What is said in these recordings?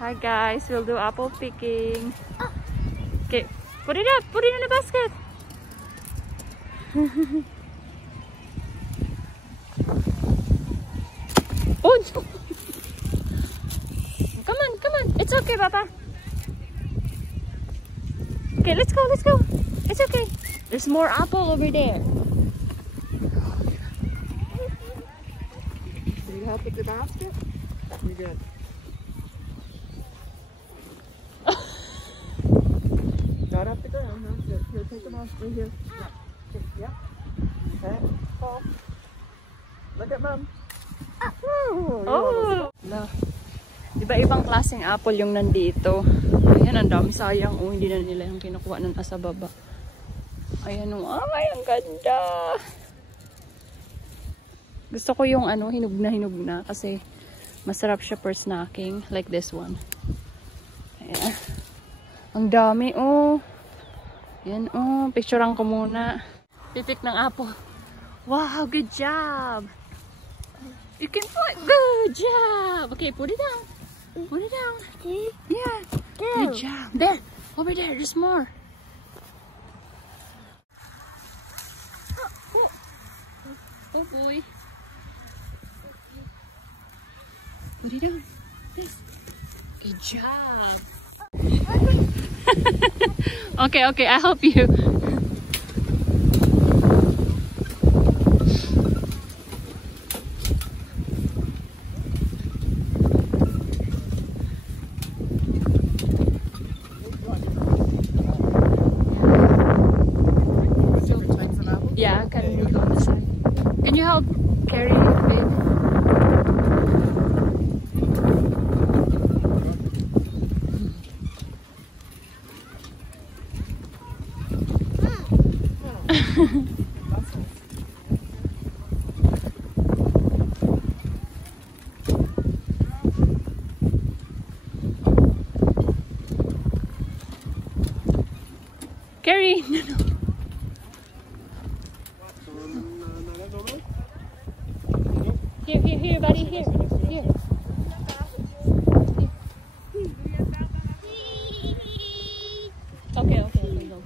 Hi guys, we'll do apple picking. Okay, put it up, put it in the basket. Oh, no. Come on. It's okay, Papa. Okay, let's go. It's okay. There's more apple over there. Can you help with the basket? You're good. Not off the ground. That's it. Here, take them off. Right here. Yep. Okay. Fall. Look at Mom. Oh! No. Iba-ibang klaseng apple yung nandito. Ayan, ang dami, sayang. Oh, hindi na nila yung kinukuha ng asa baba. Ayan, oh. Ay, ang ganda! Gusto ko yung ano, hinug na kasi masarap siya for snacking. Like this one. Ayan. Ang dami, oh. Ayan, oh. Picturean ko muna. Pitik ng apple. Wow, good job! You can put. Good job. Okay, put it down. Put it down. Yeah. Good job. There. Over there. There's more. Oh boy. Put it down. Good job. Okay. I'll help you. Yeah, can we go on the side? Can you help carry it a bit? Carry! No. Here, buddy, here. Okay, go.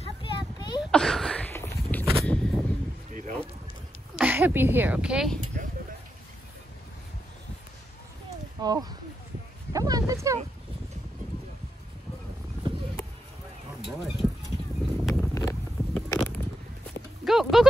Happy? Need help? I help you here, okay? Oh, come on, let's go. Oh boy. Go, Papa.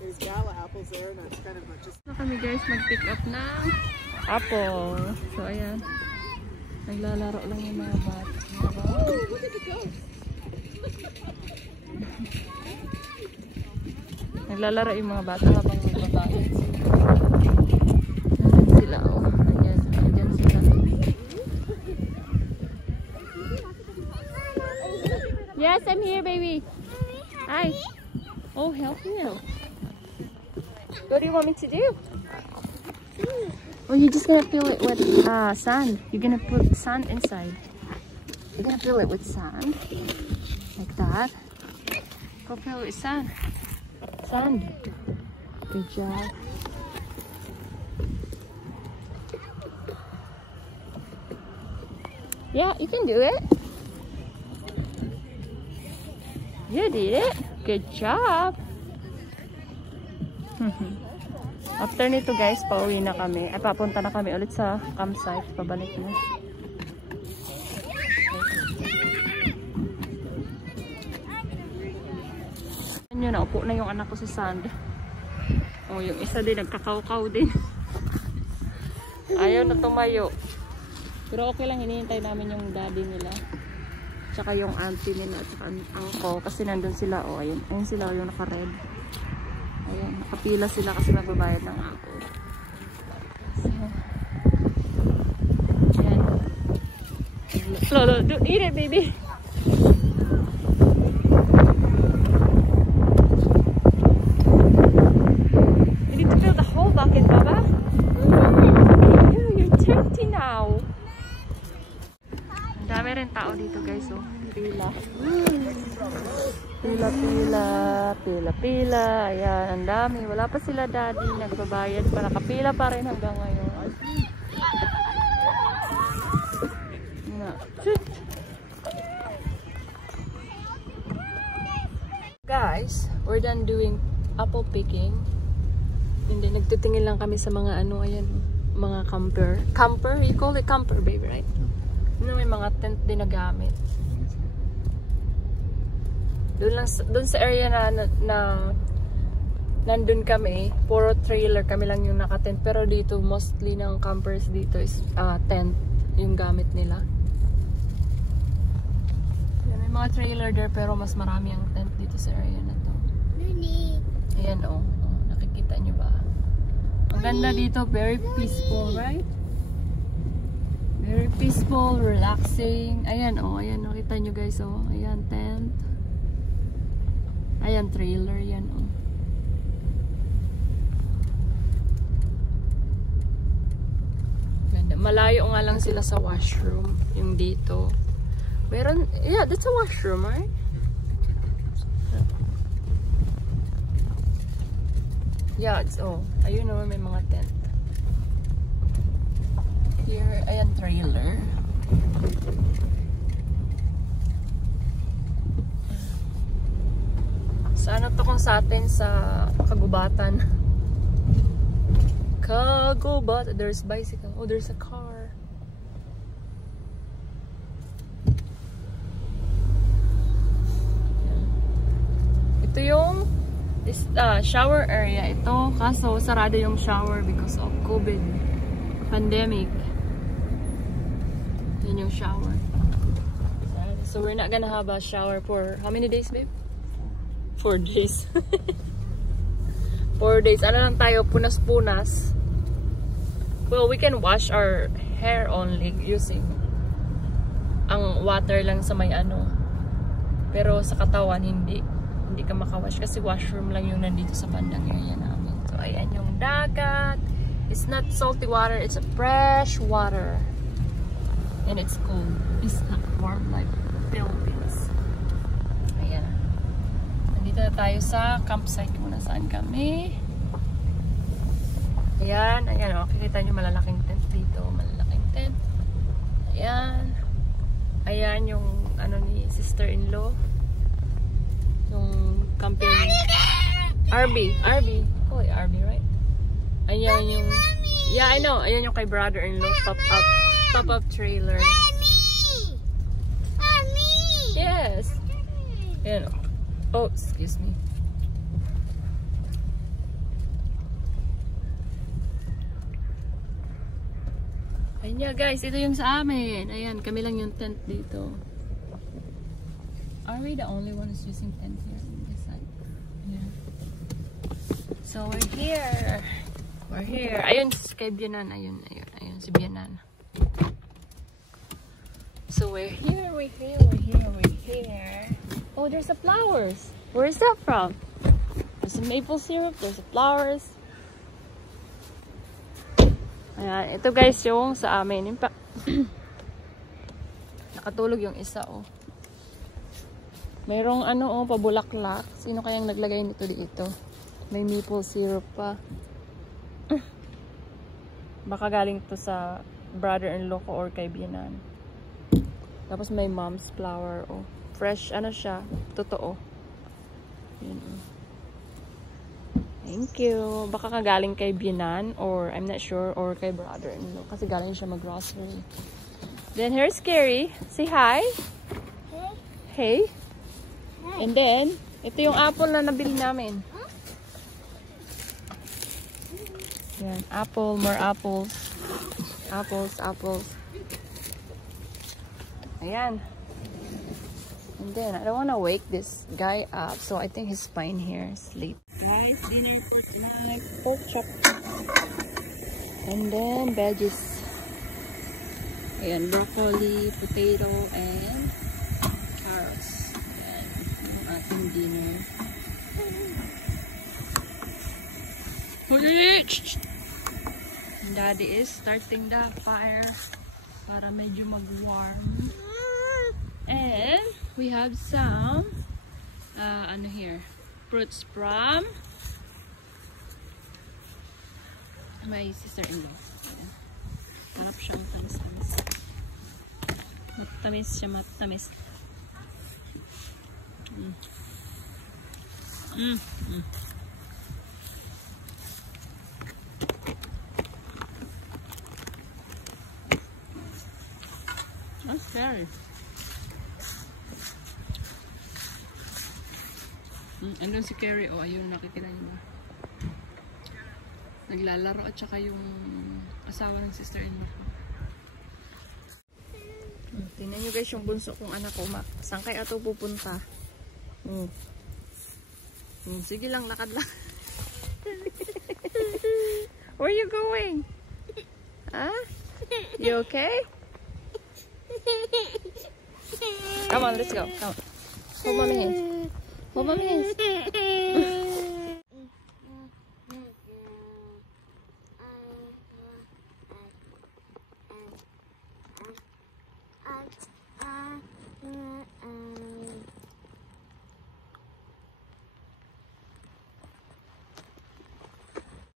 There's gala apples there, and that's kind of just. So kami guys, mag-pick up ng apple. So ayan. Naglalaro lang yung mga bata. Oh, look at the ghost. Naglalaro yung mga bata habang magbabayad sila. Ayan sila, oh. Ayan sila. Yes, I'm here, baby. Hi. Oh, help you. What do you want me to do? Oh, you're just gonna fill it with sand. You're gonna put sand inside. You're gonna fill it with sand. Like that. Go fill it with sand. Sand. Good job. Yeah, you can do it. You did it. Good job. After nito guys, pauwi na kami. Ay, papunta na kami ulit sa campsite. Pabalik na. Yun, naupo na yung anak ko sa sand. Oh, yung isa din, nagkakaw-kaw din. Ayaw na tumayo. Pero okay lang, hinihintay namin yung daddy nila. Tsaka yung auntie nila, tsaka ang uncle. Kasi nandun sila, oh, ayun. Ayun sila, yung naka-red. Ayan, nakapila sila kasi magbabayad ng apple. So, ayan. Lolo, don't eat it, baby. Pila-pila, pila-pila. Ayan, ang dami. Wala pa sila daddy. Nagbabayad pa. Nakapila pa rin hanggang ngayon. Guys, we're done doing apple picking. Hindi, nagtitingin lang kami sa mga ano, ayan, mga camper. Camper? You call it camper, baby, right? May mga tent din na gamit. Doon sa area na nandun kami, puro trailer kami lang yung nakatent. Pero dito, mostly ng campers dito is tent yung gamit nila. Yan, may mga trailer there pero mas marami ang tent dito sa area na to. Ayan, oh. Nakikita nyo ba? Ang ganda dito, very peaceful, right? Very peaceful, relaxing. Ayan, oh. Ayan, nakita nyo guys, oh. Ayan, tent. Ayan, trailer yan, oh. Ganda. Malayo nga lang sila sa washroom. Yung dito. Meron, yeah, that's a washroom, right? Yeah, it's, oh. Ayun, oh, may mga tent. Here, ayan, trailer. Ano to kung sa atin sa kagubatan? Kagubatan. There's bicycle. Oh, there's a car. Ito yung shower area. Ito, kaso sarado yung shower because of COVID pandemic. Yun yung shower. So we're not gonna have a shower for how many days, babe? 4 days. 4 days. Ano lang tayo, punas-punas. Well, we can wash our hair only using ang water lang sa may ano. Pero sa katawan, hindi ka makawash kasi washroom lang yung nandito sa bandang area namin. So, ayan yung dagat. It's not salty water, it's a fresh water. And it's cold. It's not warm like Philippines. Ayan. Dito na tayo sa campsite muna saan kami. Ayan, ayan o. Kikita nyo malalaking tent dito. Malalaking tent. Ayan. Ayan yung ano ni sister-in-law. Yung camping. RB. Oh, RB, right? Ayan yung... Yeah, I know. Ayan yung kay brother-in-law. Pop-up trailer. Yes. Ayan o. Oh, excuse me. Ayan nga guys, ito yung sa amin. Ayan, kami lang yung tent dito. Are we the only one who's using tent here on this side? Yeah. So we're here. We're here. Ayun, kay Bianan. Ayun, si Bianan. So we're here. Oh, there's the flowers. Where is that from? There's some maple syrup. There's the flowers. Ayan. Ito guys yung sa amin. Nakatulog yung isa, oh. Mayroong ano, oh, pabulaklak. Sino kayang naglagay nito dito? May maple syrup pa. Baka galing to sa brother-in-law ko or kay Bianan. Tapos may mom's flower, oh. Fresh, ano siya, totoo. Yun. Thank you. Baka kagaling kay Bianan or I'm not sure, or kay brother-in-law kasi galing siya mag-grocery. Then here's Scary. Say hi. Hey. And then, ito yung apple na nabili namin. Yan, apple, more apples. Apples. Ayan. And then, I don't want to wake this guy up. So, I think he's fine here. Sleep. Guys, dinner for tonight. Pork chop. And then, veggies. Ayan, broccoli, potato, and carrots. Ayan, yung ating dinner. Daddy is starting the fire para medyo mag-warm. And we have some ano here, fruits from my sister-in-law. Harap siya, matamis-tamis. Matamis siya, matamis. That's scary. Andun si Carrie, oh, ayun, nakikita niyo. Naglalaro at saka yung asawa ng sister-in-law ko. Tingnan nyo guys yung bunso kong anak ko. Saan kaya ito pupunta? Sige lang, lakad lang. Where are you going? Huh? You okay? Come on, let's go. Come on. Hold mommy hands. Hold mommy hands.